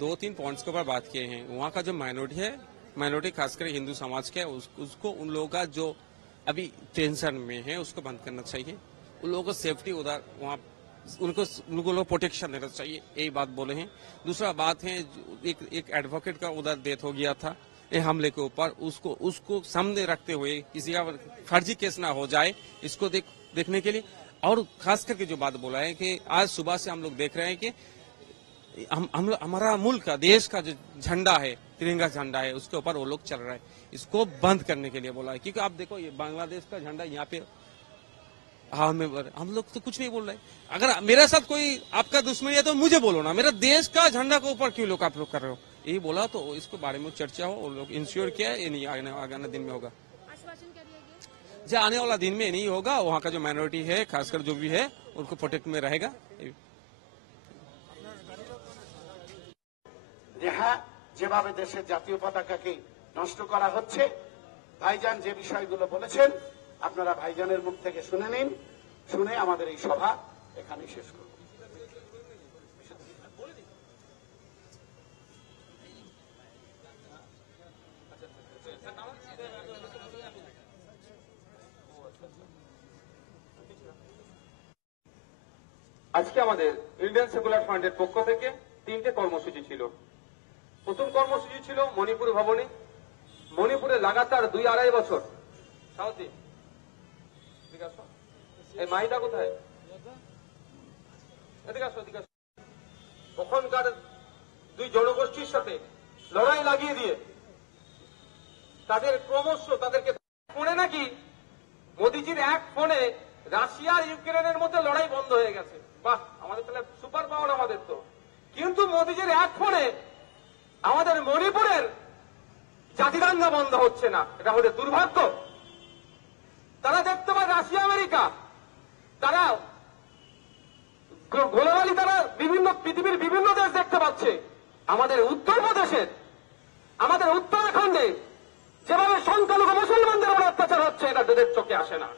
दो तीन पॉइंट्स के ऊपर बात किए हैं। वहाँ का जो माइनॉरिटी है, माइनॉरिटी खासकर हिंदू समाज का है, उसको उन लोगों का जो अभी टेंशन में है उसको बंद करना चाहिए। उन लोगों को सेफ्टी उधर वहाँ उनको प्रोटेक्शन देना चाहिए, यही बात बोले हैं। दूसरा बात है, एक एडवोकेट का उधर डेथ हो गया था हमले के ऊपर, उसको सामने रखते हुए किसी का फर्जी केस ना हो जाए, इसको देखने के लिए। और खास करके जो बात बोला है कि आज सुबह से हम लोग देख रहे हैं कि हमारा मुल्क का, देश का जो झंडा है, तिरंगा झंडा है, उसके ऊपर वो लोग चल रहे हैं, इसको बंद करने के लिए बोला है। क्योंकि आप देखो, ये बांग्लादेश का झंडा यहाँ पे, हाँ हम लोग तो कुछ नहीं बोल रहे। अगर मेरे साथ कोई आपका दुश्मनी है तो मुझे बोलो ना, मेरा देश का झंडा के ऊपर क्यों लोग आप लोग कर रहे हो, यही बोला। तो इसके बारे में चर्चा हो, और लोग इंश्योर किया है, ये नहीं आने दिन में होगा, जो आने वाला दिन में नहीं होगा। वहाँ का जो माइनॉरिटी है, खासकर जो भी है, उनको प्रोटेक्ट में रहेगा। হ্যাঁ, যেভাবে দেশের জাতীয় পতাকাকে নষ্ট করা হচ্ছে, ভাইজান যে বিষয়গুলো বলেছেন আপনারা ভাইজানের মুখ থেকে শুনে নিন, শুনে আমাদের এই সভা এখানে শেষ করব। আজকে আমাদের ইন্ডিয়ান সেকুলার ফ্রন্টের পক্ষ থেকে 3টে কর্মসূচি ছিল। প্রথম কর্মসূচি ছিল মণিপুর ভবনে। মণিপুরে লাগাতার 2-2.5 বছর, সাউথি এই মাইটা কোথায়, ওখানকার দুই জনগোষ্ঠীর সাথে লড়াই লাগিয়ে দিয়ে তাদের ক্রমশ তাদেরকে ফোনে নাকি মোদিজির এক ফোনে রাশিয়া আর ইউক্রেনের মধ্যে লড়াই বন্ধ হয়ে গেছে। বাহ, আমাদের তাহলে সুপার পাওয়ার আমাদের তো। কিন্তু মোদিজির এক ফোনে আমাদের মণিপুরের জাতিদাঙ্গা বন্ধ হচ্ছে না, এটা আমাদের দুর্ভাগ্য। তারা দেখতে পায় রাশিয়া আমেরিকা, তারা গ্লোবালি তারা পৃথিবীর বিভিন্ন দেশ দেখতে পাচ্ছে। আমাদের উত্তরপ্রদেশের, আমাদের উত্তরাখণ্ডে যেভাবে সংখ্যালঘু মুসলমানদের উপর অত্যাচার হচ্ছে, এটা তাদের চোখে আসে না।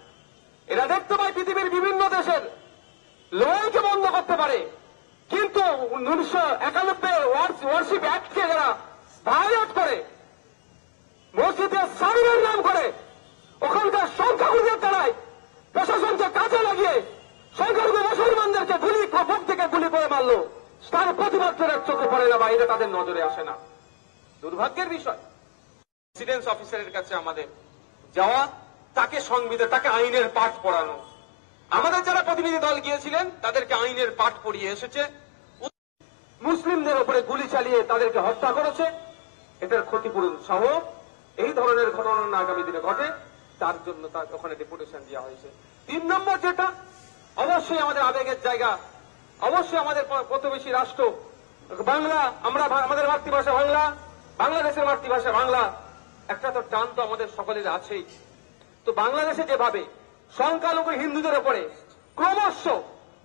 এরা দেখতে পায় পৃথিবীর বিভিন্ন দেশের লড়াইকে বন্ধ করতে পারে, কিন্তু 1991 ওয়ারশিপ অ্যাক্টকে যারা ভায়োলেট করে, মসজিদে সারিমের নাম করে ওখানকার সংখ্যাগুলিদের দ্বারায় প্রশাসনকে কাজে লাগিয়ে সংখ্যালঘু মুসলমানদেরকে বুক থেকে গুলি করে মারলো, তার প্রতিবাদ তাদের চোখে পড়ে না বা এটা তাদের নজরে আসে না। দুর্ভাগ্যের বিষয়, প্রেসিডেন্স অফিসারের কাছে আমাদের যাওয়া, তাকে তাকে আইনের পাঠ পড়ানো। আমাদের যারা প্রতিনিধি দল গিয়েছিলেন তাদেরকে আইনের পাঠ পড়িয়ে এসেছে। মুসলিমদের উপরে গুলি চালিয়ে তাদেরকে হত্যা করেছে, এটার ক্ষতিপূরণ সহ এই ধরনের ঘটনা না আগামী দিনে ঘটে তার জন্য তার ওখানে ডেপুটেশন দেওয়া হয়েছে। 3 নম্বর যেটা, অবশ্যই আমাদের আবেগের জায়গা, অবশ্যই আমাদের প্রতিবেশী রাষ্ট্র বাংলা, আমরা আমাদের মাতৃভাষা বাংলা, বাংলাদেশের মাতৃভাষা বাংলা, একটা তো টান তো আমাদের সকলের আছেই। তো বাংলাদেশে যেভাবে সংখ্যালঘু হিন্দুদের উপরে ক্রমশ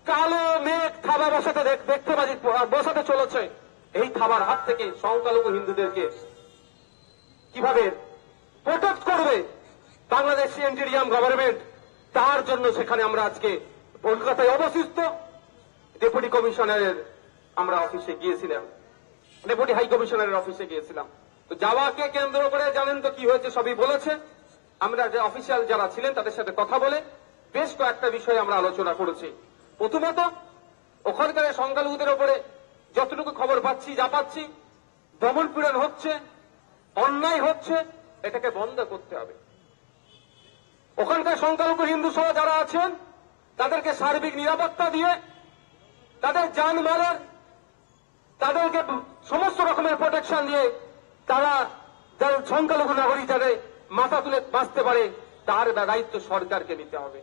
কালো মেঘ থাবা বসাতে চলেছে, এই থাবার হাত থেকে সংখ্যালঘু হিন্দুদেরকে কিভাবে প্রোটেক্ট করবে বাংলাদেশ ইন্টেরিয়াম গভর্নমেন্ট, তার জন্য সেখানে আমরা আজকে কলকাতায় অবস্থিত ডেপুটি কমিশনারের আমরা অফিসে গিয়েছিলাম, ডেপুটি হাই কমিশনারের অফিসে গিয়েছিলাম। তো যাওয়াকে কেন্দ্র করে জানেন তো কি হয়েছে, সবই বলেছে। আমরা যে অফিসিয়াল যারা ছিলেন তাদের সাথে কথা বলে বেশ কয়েকটা বিষয়ে আমরা আলোচনা করেছি। প্রথমত, ওখানকার সংখ্যালঘুদের উপরে যতটুকু খবর পাচ্ছি, যা পাচ্ছি, দমন পীড়ন হচ্ছে, অন্যায় হচ্ছে, এটাকে বন্ধ করতে হবে। ওখানকার সংখ্যালঘু হিন্দু সহ যারা আছেন তাদেরকে সার্বিক নিরাপত্তা দিয়ে, তাদের জানমালের, তাদেরকে সমস্ত রকমের প্রোটেকশন দিয়ে তারা যারা সংখ্যালঘু নাগরিক যাদের মাথা তুলে বাঁচতে পারে, তার দায়িত্ব সরকারকে নিতে হবে।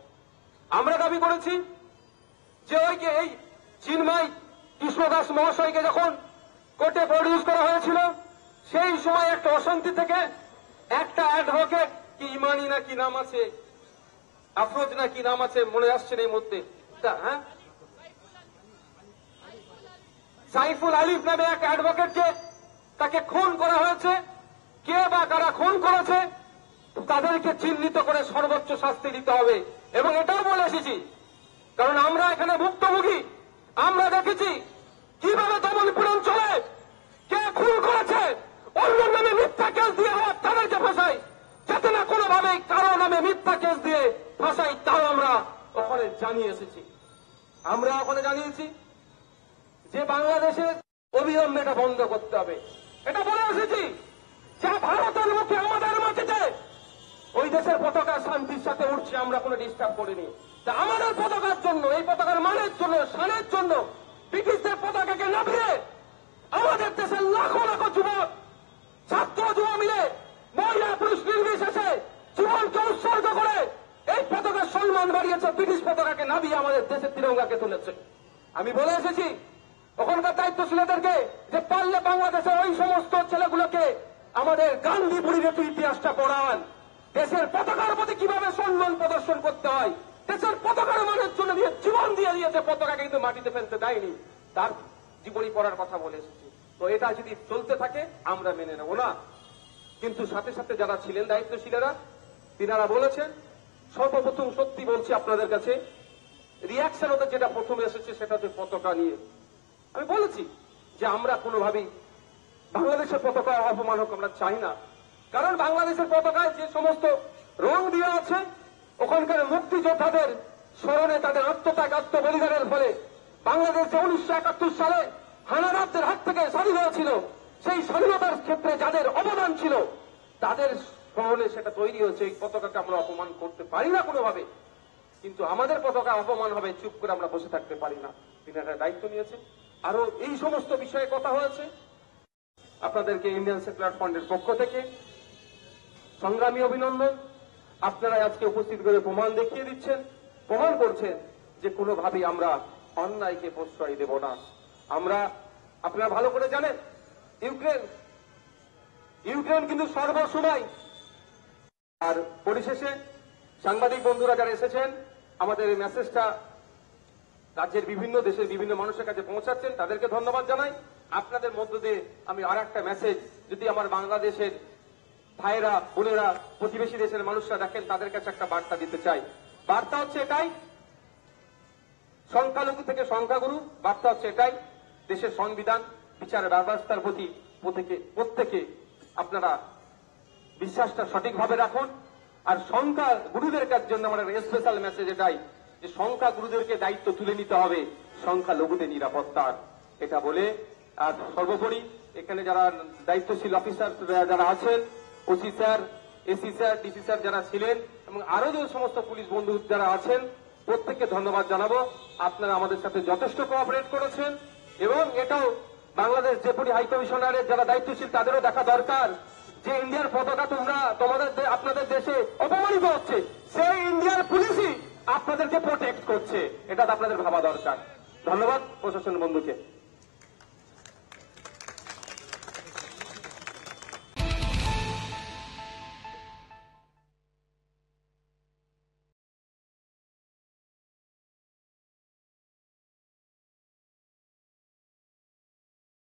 আমরা দাবি করেছি যে এই চিন্ময় কৃষ্ণ দাস মহাশয়কে যখন কোর্টে প্রডিউস করা হয়েছিল, সেই সময় একটা অশান্তি থেকে একটা অ্যাডভোকেট, কি ইমানি না কি নাম আছে, আফরোজ না কি নাম আছে, মনে আসছে না এই মধ্যে, হ্যাঁ, সাইফুল আলিফ নামে এক অ্যাডভোকেটকে তাকে খুন করা হয়েছে। কে বা কারা খুন করেছে তাদেরকে চিহ্নিত করে সর্বোচ্চ শাস্তি দিতে হবে। এবং এটাও বলে এসেছি, কারণ আমরা এখানে ভুক্তভোগী, আমরা দেখেছি কিভাবে দমন পীড়ন চলে, বাংলাদেশে অবিলম্বে এটা বন্ধ করতে হবে। এটা বলে এসেছি যা ভারতের মুখে আমাদের মাটিতে ওই দেশের পতাকা শান্তির সাথে উঠছে, আমরা কোনো ডিস্টার্ব করিনি। তা আমাদের পতাকার জন্য, এই পতাকার মানের জন্য, শানের জন্য ব্রিটিশদের পতাকাকে নামিয়ে আমাদের দেশের লাখো লাখো যুবক, ছাত্র যুব মিলে, মহিলা পুরুষ নির্বিশেষে জীবনকে উৎসর্গ করে এই পতাকার সম্মান বাড়িয়েছে, ব্রিটিশ পতাকাকে নামিয়ে আমাদের দেশের তিরঙ্গাকে তুলেছে। আমি বলে এসেছি ওখানকার দায়িত্বশীলদেরকে যে পারলে বাংলাদেশের ওই সমস্ত ছেলেগুলোকে আমাদের গান্ধী বুড়ির একটু ইতিহাসটা পড়ান, দেশের পতাকার প্রতি কিভাবে সম্মান প্রদর্শন করতে হয়, দেশের পতাকার মানের জন্য দিয়ে জীবন দিয়ে দিয়েছে, পতাকাকে কিন্তু মাটিতে ফেলতে দেয়নি, তার জীবনী পড়ার কথা বলে এসেছি। তো এটা যদি চলতে থাকে আমরা মেনে নেব না। কিন্তু সাথে সাথে যারা ছিলেন দায়িত্বশীলেরা, তিনারা বলেছেন, সর্বপ্রথম সত্যি বলছি আপনাদের কাছে, রিয়াকশন ওদের যেটা প্রথমে এসেছে সেটা হচ্ছে পতাকা নিয়ে। আমি বলেছি যে আমরা কোনোভাবেই বাংলাদেশের পতাকা অপমান হোক আমরা চাই না, কারণ বাংলাদেশের পতাকায় যে সমস্ত রং দেওয়া আছে ওখানকার মুক্তিযোদ্ধাদের স্মরণে, তাদের আত্মত্যাগ আত্মবলিদানের ফলে বাংলাদেশ যে 1971 সালে হানাদারদের হাত থেকে স্বাধীন হয়েছিল, সেই স্বাধীনতার ক্ষেত্রে যাদের অবদান ছিল তাদের স্মরণে সেটা তৈরি হয়েছে। এই পতাকাকে আমরা অপমান করতে পারি না কোনোভাবে, কিন্তু আমাদের পতাকা অপমান হবে চুপ করে আমরা বসে থাকতে পারি না। তিনি একটা দায়িত্ব নিয়েছে। আরো এই সমস্ত বিষয়ে কথা হয়েছে। আপনাদেরকে ইন্ডিয়ান সেকুলার ফ্রন্টের পক্ষ থেকে সংগ্রামী অভিনন্দন। আপনারা আজকে উপস্থিত করে প্রমাণ দেখিয়ে দিচ্ছেন, প্রমাণ করছেন যে কোনোভাবেই আমরা অন্যায়কে প্রশ্রয় দেব না। আমরা, আপনারা ভালো করে জানেন, ইউক্রেন কিন্তু সর্বসময়। আর পরিশেষে সাংবাদিক বন্ধুরা যারা এসেছেন, আমাদের এই মেসেজটা রাজ্যের বিভিন্ন দেশের বিভিন্ন মানুষের কাছে পৌঁছাচ্ছেন, তাদেরকে ধন্যবাদ জানাই। আপনাদের মধ্য দিয়ে আমি আর একটা মেসেজ, যদি আমার বাংলাদেশের ভাইয়েরা বোনেরা প্রতিবেশী দেশের মানুষরা দেখেন, তাদের কাছে একটা বার্তা দিতে চাই। বার্তা হচ্ছে এটাই, সংখ্যালঘু থেকে সংখ্যাগুরু, বার্তা হচ্ছে এটাই, দেশের সংবিধান বিচার ব্যবস্থার প্রতি প্রত্যেকে আপনারা বিশ্বাসটা সঠিকভাবে রাখুন। আর সংখ্যা গুরুদের জন্য আমার স্পেশাল মেসেজ এটাই যে সংখ্যা গুরুদেরকে দায়িত্ব তুলে নিতে হবে সংখ্যা লঘুদের নিরাপত্তার। এটা বলে, আর সর্বোপরি এখানে যারা দায়িত্বশীল অফিসার যারা আছেন, OC sir, AC sir, DC sir যারা ছিলেন, এবং আরো যে সমস্ত পুলিশ বন্ধু যারা আছেন, প্রত্যেককে ধন্যবাদ জানাবো। আপনারা আমাদের সাথে যথেষ্ট কোঅপারেট করেছেন, এবং এটাও বাংলাদেশ ডেপুটি হাই কমিশনারের যারা দায়িত্বশীল তাদেরও দেখা দরকার যে ইন্ডিয়ার পতাকা আপনাদের দেশে অপমানিত হচ্ছে, সেই ইন্ডিয়ার পুলিশই আপনাদেরকে প্রোটেক্ট করছে, এটা আপনাদের ভাবা দরকার। ধন্যবাদ প্রশাসন বন্ধুকে।